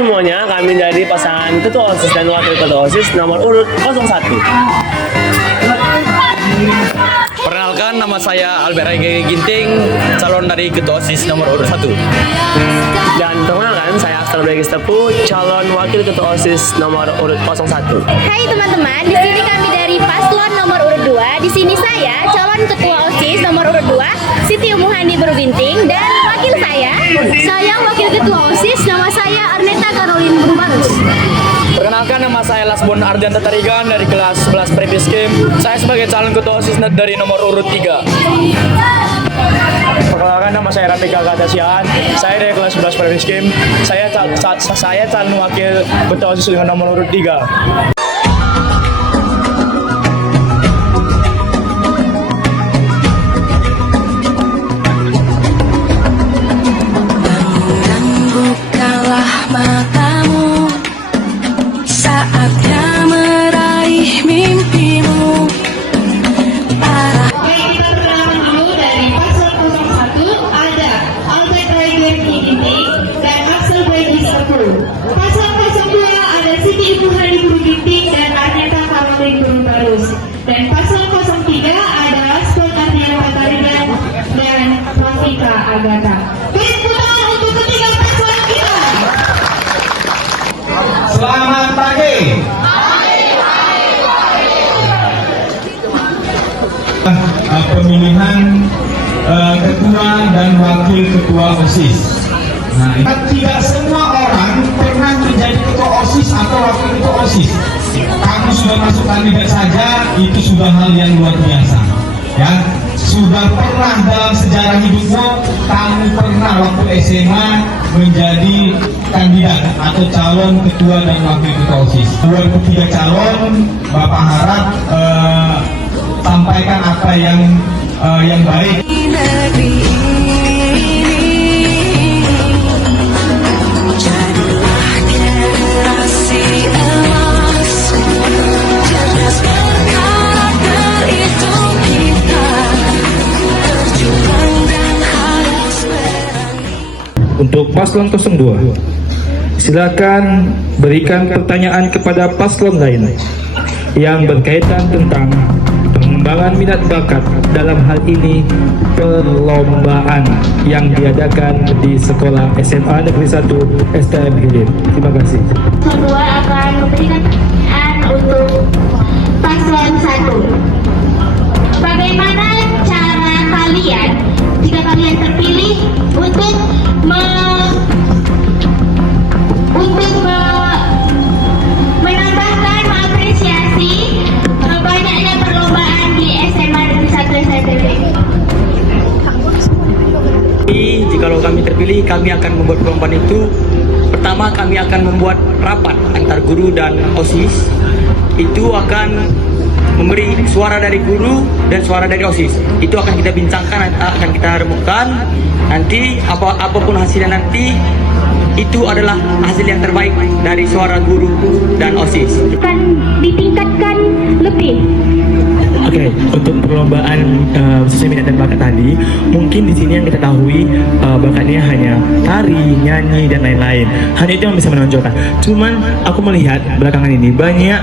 semuanya, kami dari pasangan Ketua OSIS dan Wakil Ketua OSIS nomor urut 01. Perkenalkan, nama saya Albert Ege Ginting, calon dari Ketua OSIS nomor urut 1. Dan perkenalkan, saya Aksel Bregis Tepu, calon Wakil Ketua OSIS nomor urut 01. Hai teman-teman, di sini kami dari paslon nomor urut 2. Di sini saya calon Ketua OSIS nomor urut 2, Siti Umuhandi Berubinting, dan wakil saya Wakil Ketua OSIS, nama saya Arneta Caroline Berubarus. Perkenalkan, nama saya Lasbon Ardian Tatarigan dari kelas 11 Previous Game. Saya sebagai calon Ketua OSIS dari nomor urut 3. Perkenalkan, nama saya Rafika Katasian. Saya dari kelas 11 Previous Game. Saya calon Wakil Ketua OSIS dengan nomor urut 3. Matamu saatnya meraih mimpimu. Baik, kita perkenalan dulu dari paslon 01 ada Albert Ege Ginting dan Aksel Bregis Tepu. Paslon 02 ada Siti Umuhandi Berubinting dan Arneta Caroline Berubarus. Dan paslon 03 ada Lasbon Ardian Tatarigan dan Rafika Agatha. Beri tepuk tangan untuk ketiga paslon kita. Selamat pagi. Pemilihan ketua dan wakil ketua OSIS. Nah, tidak semua orang pernah menjadi ketua OSIS atau wakil ketua OSIS. Kamu sudah masuk kandidat saja, itu sudah hal yang luar biasa. Ya, sudah pernah dalam sejarah hidupmu, kamu pernah waktu SMA menjadi kandidat atau calon ketua dan wakil ketua OSIS. Buat ketiga calon, Bapak harap sampaikan apa yang baik. Negeri ini jadilah generasi emas, cerdas berkarakter itu kita, berjuang dan harus berani. Untuk paslon 02, silakan berikan pertanyaan kepada paslon lain yang berkaitan tentang pengembangan minat bakat, dalam hal ini perlombaan yang diadakan di sekolah SMA Negeri 1 STM Hilir. Terima kasih. Kedua akan memberikan pertanyaan untuk paslon 1. Bagaimana cara kalian jika kalian terpilih untuk menambahkan mengapresiasi banyaknya perlombaan di SMA Negeri 1 STM? Jikalau kami terpilih, kami akan membuat perlombaan itu. Pertama, kami akan membuat rapat antar guru dan OSIS. Itu akan memberi suara dari guru dan suara dari OSIS. Itu akan kita bincangkan, akan kita remukkan. Nanti apapun hasilnya nanti, itu adalah hasil yang terbaik dari suara guru dan OSIS. Akan ditingkatkan lebih. Oke, untuk perlombaan sesuai minat dan bakat tadi, mungkin di sini yang kita ketahui bakatnya hanya tari, nyanyi, dan lain-lain. Hanya itu yang bisa menonjolkan. Cuman aku melihat belakangan ini banyak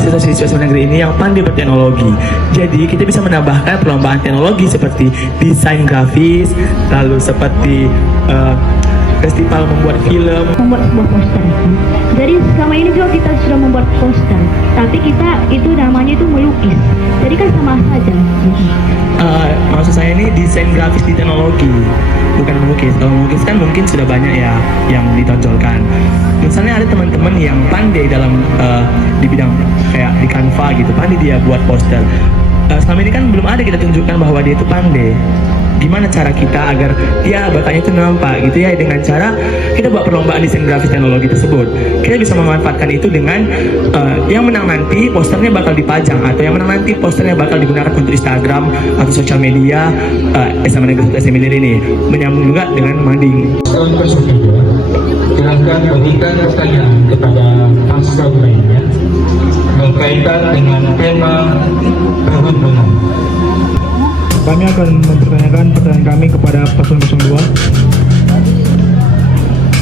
siswa-siswa negeri ini yang pandai berteknologi. Jadi kita bisa menambahkan perlombaan teknologi seperti desain grafis, lalu seperti festival membuat film. Membuat sebuah poster. Jadi selama ini juga kita sudah membuat poster, tapi kita itu namanya itu melukis. Jadi kan sama saja. Maksud saya ini desain grafis di teknologi, bukan melukis. Kalau melukis kan mungkin sudah banyak ya yang ditonjolkan. Misalnya ada teman-teman yang pandai dalam di bidang kayak di Canva gitu, pandai dia buat poster. Selama ini kan belum ada kita tunjukkan bahwa dia itu pandai. Gimana cara kita agar dia bakatnya itu nampak gitu ya, dengan cara kita buat perlombaan desain grafis teknologi tersebut. Kita bisa memanfaatkan itu dengan yang menang nanti posternya bakal dipajang, atau yang menang nanti posternya bakal digunakan untuk Instagram atau sosial media SMA Negeri 1 SMA ini. Menyambung juga dengan Mading. Silakan berikan pertanyaan kepada paslon lainnya berkaitan dengan tema perhubungan. Kami akan mempertanyakan pertanyaan kami kepada paslon 02.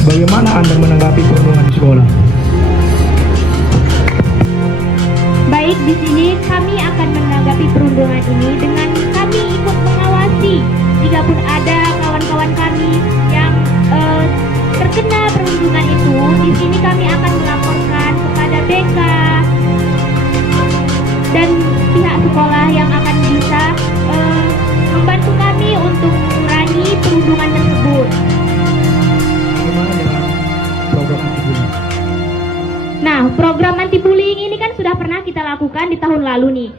bagaimana Anda menanggapi perundungan di sekolah? Baik, di sini kami akan menanggapi perundungan ini dengan kami ikut mengawasi. Jika pun ada kawan-kawan kami yang terkena perundungan itu, di sini kami akan melaporkan kepada BK dan pihak sekolah yang akan bisa membantu kami untuk mengurangi perundungan tersebut. Bagaimana dengan program anti-bullying? Nah, program anti bullying ini kan sudah pernah kita lakukan di tahun lalu nih.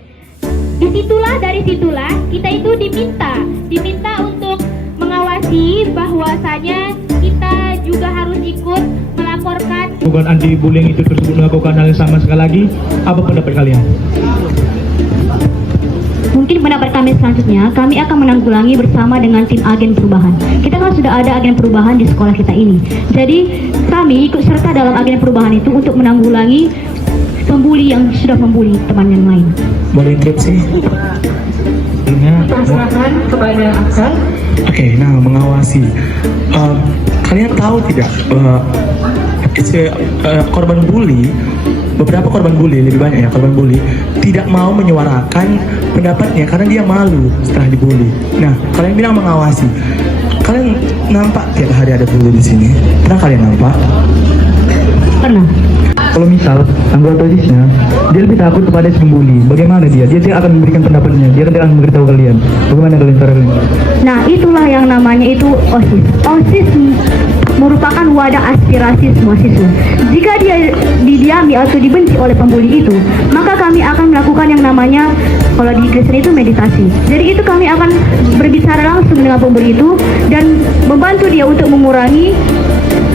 Dari situlah kita itu diminta untuk mengawasi bahwasanya kita juga harus ikut melaporkan. Program anti-bullying itu tersebut melakukan hal yang sama sekali lagi. Apa pendapat kalian? Mungkin pendapat kami selanjutnya, kami akan menanggulangi bersama dengan tim agen perubahan. Kita kan sudah ada agen perubahan di sekolah kita ini. Jadi kami ikut serta dalam agen perubahan itu untuk menanggulangi pembuli yang sudah membuli teman yang lain. Boleh interupsi? Silakan kepada Axel. Oke, nah mengawasi. Kalian tahu tidak korban bully, beberapa korban bully, lebih banyak ya korban bully, tidak mau menyuarakan pendapatnya karena dia malu setelah dibully. Nah, kalian bilang mengawasi. Kalian nampak tiap hari ada bully di sini? Pernah kalian nampak? Pernah. Kalau misal anggota OSIS-nya dia lebih takut kepada si pembuli, bagaimana dia? Dia tidak akan memberikan pendapatnya, dia tidak akan memberitahu kalian. Bagaimana kalian cara kalian? Nah, itulah yang namanya itu OSIS. OSIS merupakan wadah aspirasi semua siswa. Jika dia didiami atau dibenci oleh pembuli itu, maka kami akan melakukan yang namanya, kalau di Kristen itu meditasi. Jadi itu kami akan berbicara langsung dengan pembuli itu dan membantu dia untuk mengurangi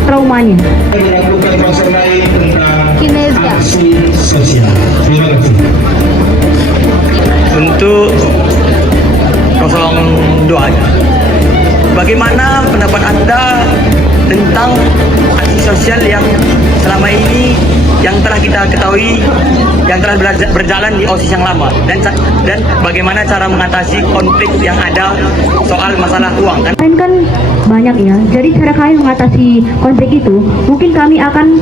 traumanya. Melakukan proses lain tentang Kinerja. aksi sosial. Terima kasih. Untuk 02, bagaimana pendapat Anda tentang aksi sosial yang selama ini yang telah kita ketahui yang telah berjalan di OSIS yang lama, dan bagaimana cara mengatasi konflik yang ada soal masalah uang? Lain kan banyak ya. Jadi cara kami mengatasi konflik itu, mungkin kami akan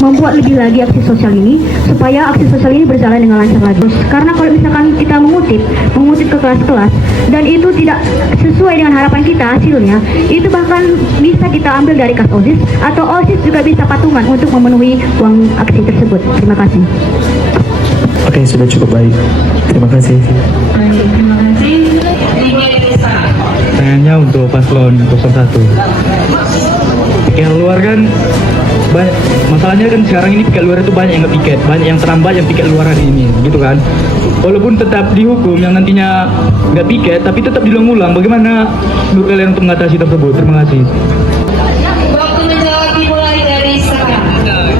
membuat lebih lagi aksi sosial ini supaya aksi sosial ini berjalan dengan lancar lagi. Karena kalau misalkan kita mengutip ke kelas-kelas dan itu tidak sesuai dengan harapan kita hasilnya, itu bahkan bisa kita ambil dari kas OSIS atau OSIS juga bisa patungan untuk memenuhi uang aksi tersebut. Terima kasih. Oke, sudah cukup baik. Terima kasih. Baik, terima kasih. Ringin Desa. Tanyanya untuk paslon 01. Yang luar kan banyak, masalahnya kan sekarang ini piket luar itu banyak yang nggak piket, banyak yang terlambat yang piket luar hari ini, gitu kan. Walaupun tetap dihukum yang nantinya nggak piket, tapi tetap diulang-ulang. Bagaimana menurut kalian untuk mengatasi tersebut? Terima kasih. Waktu menjawab dimulai dari sekarang.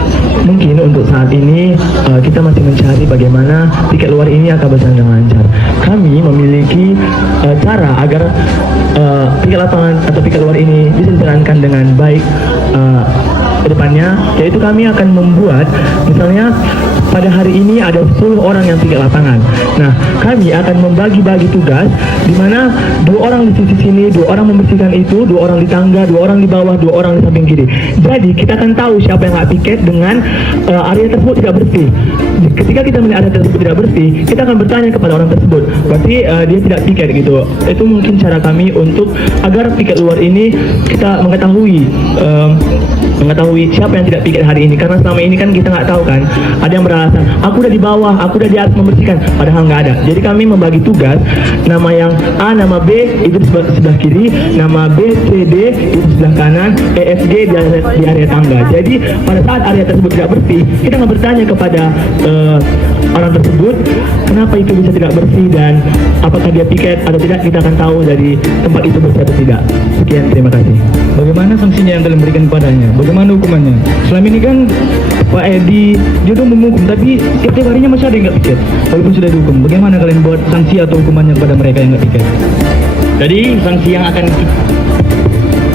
Mungkin untuk saat ini kita masih mencari bagaimana piket luar ini akan berjalan dengan lancar. Kami memiliki cara agar piket lapangan atau piket luar ini bisa dijalankan dengan baik ke depannya, yaitu kami akan membuat, misalnya pada hari ini ada 10 orang yang piket lapangan. Nah, kami akan membagi-bagi tugas di mana 2 orang di sisi sini, 2 orang membersihkan itu, 2 orang di tangga, 2 orang di bawah, 2 orang di samping kiri. Jadi kita akan tahu siapa yang nggak piket dengan area tersebut tidak bersih. Ketika kita melihat area tersebut tidak bersih, kita akan bertanya kepada orang tersebut, berarti dia tidak piket gitu. Itu mungkin cara kami untuk agar piket luar ini kita mengetahui siapa yang tidak piket hari ini, karena selama ini kan kita nggak tahu kan, ada yang beralasan aku udah di bawah, aku udah di atas membersihkan, padahal nggak ada. Jadi kami membagi tugas, nama yang A, nama B itu di sebelah kiri, nama B, C, D itu di sebelah kanan, E, F, G di area tangga. Jadi pada saat area tersebut tidak bersih, kita akan bertanya kepada orang tersebut kenapa itu bisa tidak bersih dan apakah dia piket atau tidak, kita akan tahu dari tempat itu bersih atau tidak. Sekian, terima kasih. Bagaimana sanksinya yang kalian berikan kepadanya? Bagaimana hukumannya? Selama ini kan Pak Edi dia tuh menghukum, tapi tiap harinya masih ada yang nggak piket walaupun sudah dihukum. Bagaimana kalian buat sanksi atau hukumannya kepada mereka yang nggak piket? Jadi sanksi yang akan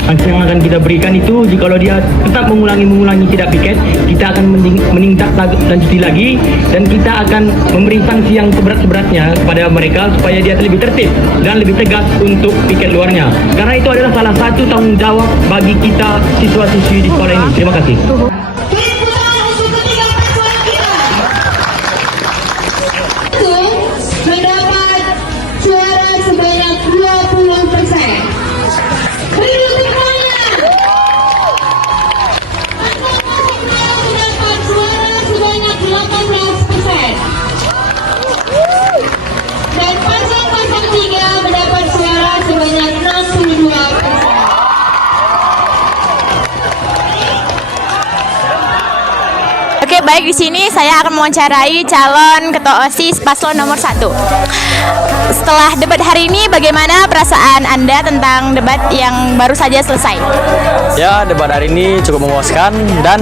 Sanksi yang akan kita berikan itu, jikalau dia tetap mengulangi tidak piket, kita akan menindaklanjuti lagi dan kita akan memberi sanksi yang seberat-beratnya kepada mereka supaya dia lebih tertib dan lebih tegas untuk piket luarnya. Karena itu adalah salah satu tanggung jawab bagi kita siswa-siswi di sekolah ini. Terima kasih. Tepuk tangan untuk ketiga paslon kita. Mendapat suara sebanyak 20%. Beri semuanya. Mendapat suara sebanyak 18%. Dan paslon 03 mendapat suara sebanyak 62%. Oke, baik, di sini saya akan mewawancarai calon ketua OSIS paslon nomor 1. Setelah debat hari ini, bagaimana perasaan Anda tentang debat yang baru saja selesai? Ya, debat hari ini cukup memuaskan dan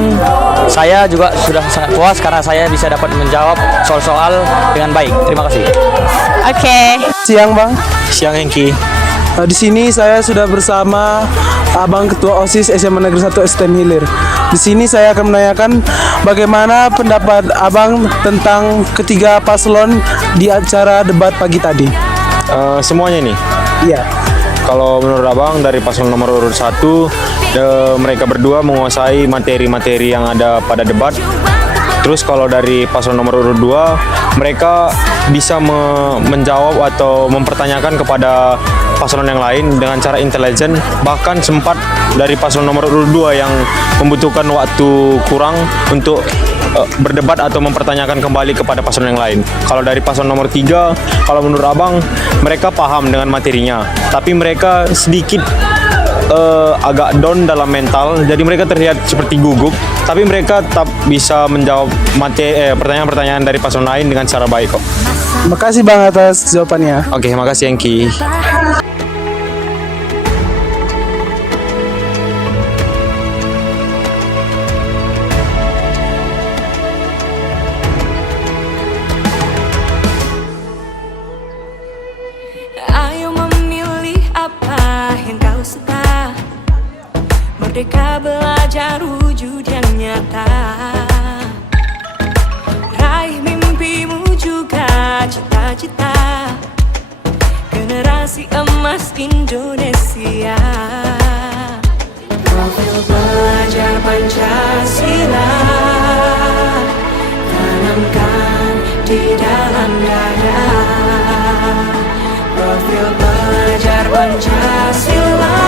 saya juga sudah sangat puas karena saya bisa dapat menjawab soal-soal dengan baik. Terima kasih. Oke. Siang Bang, Siang Hengki. di sini saya sudah bersama Abang Ketua OSIS SMA Negeri 1 STM Hilir. Di sini saya akan menanyakan bagaimana pendapat Abang tentang ketiga paslon di acara debat pagi tadi. Semuanya nih. Iya. Kalau menurut Abang dari paslon nomor urut 1, mereka berdua menguasai materi-materi yang ada pada debat. Terus kalau dari paslon nomor urut 2, mereka bisa menjawab atau mempertanyakan kepada paslon yang lain dengan cara intelijen. Bahkan sempat dari paslon nomor urut 2 yang membutuhkan waktu kurang untuk berdebat atau mempertanyakan kembali kepada paslon yang lain. Kalau dari paslon nomor 3, kalau menurut Abang, mereka paham dengan materinya, tapi mereka sedikit agak down dalam mental, jadi mereka terlihat seperti gugup, tapi mereka tetap bisa menjawab pertanyaan-pertanyaan dari paslon lain dengan cara baik kok. Makasih Bang atas jawabannya. Oke, makasih Engki. Ayo memilih apa yang kau suka. Merdeka belajar wujud yang nyata. Raih mimpimu juga cita-cita. Generasi emas Indonesia. Profil belajar Pancasila tanamkan di dalam dada. Profil belajar Pancasila,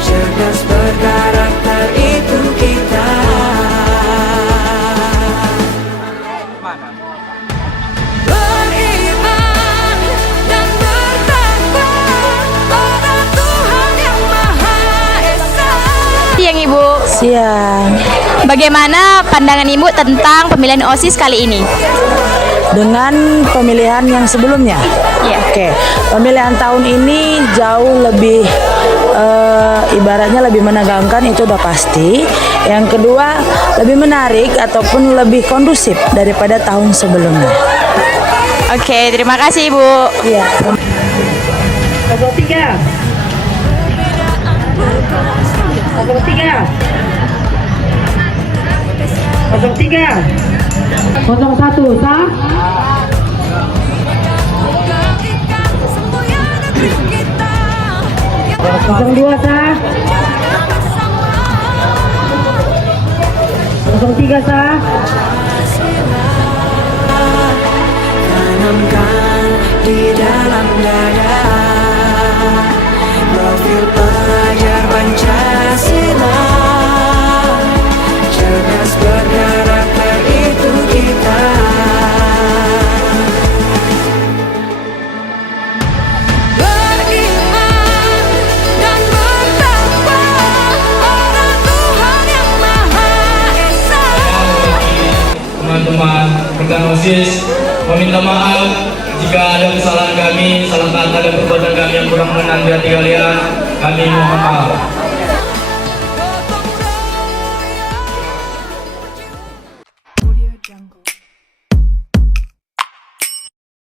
cerdas berkarakter itu kita. Beriman dan bertakwa pada Tuhan yang Maha Esa. Siang Ibu. Siang. Bagaimana pandangan Ibu tentang pemilihan OSIS kali ini? Dengan pemilihan yang sebelumnya. Iya. Oke, pemilihan tahun ini jauh lebih ibaratnya lebih menegangkan, itu udah pasti. Yang kedua, lebih menarik ataupun lebih kondusif daripada tahun sebelumnya. Oke, terima kasih Ibu. Iya. Nomor 3. Nomor 3. Nomor 3. 01 sah. Nomor 2 sah. Nomor 3 sah. Tanamkan di dalam dada. Profil pelajar Pancasila, cerdas berkarakter itu kita. Beriman dan bertakwa pada Tuhan yang Maha Esa. Teman-teman rekan OSIS, meminta maaf jika ada kesalahan kami, salah kata dan perbuatan kami yang kurang mengenal di hati kalian. Kami mohon maaf.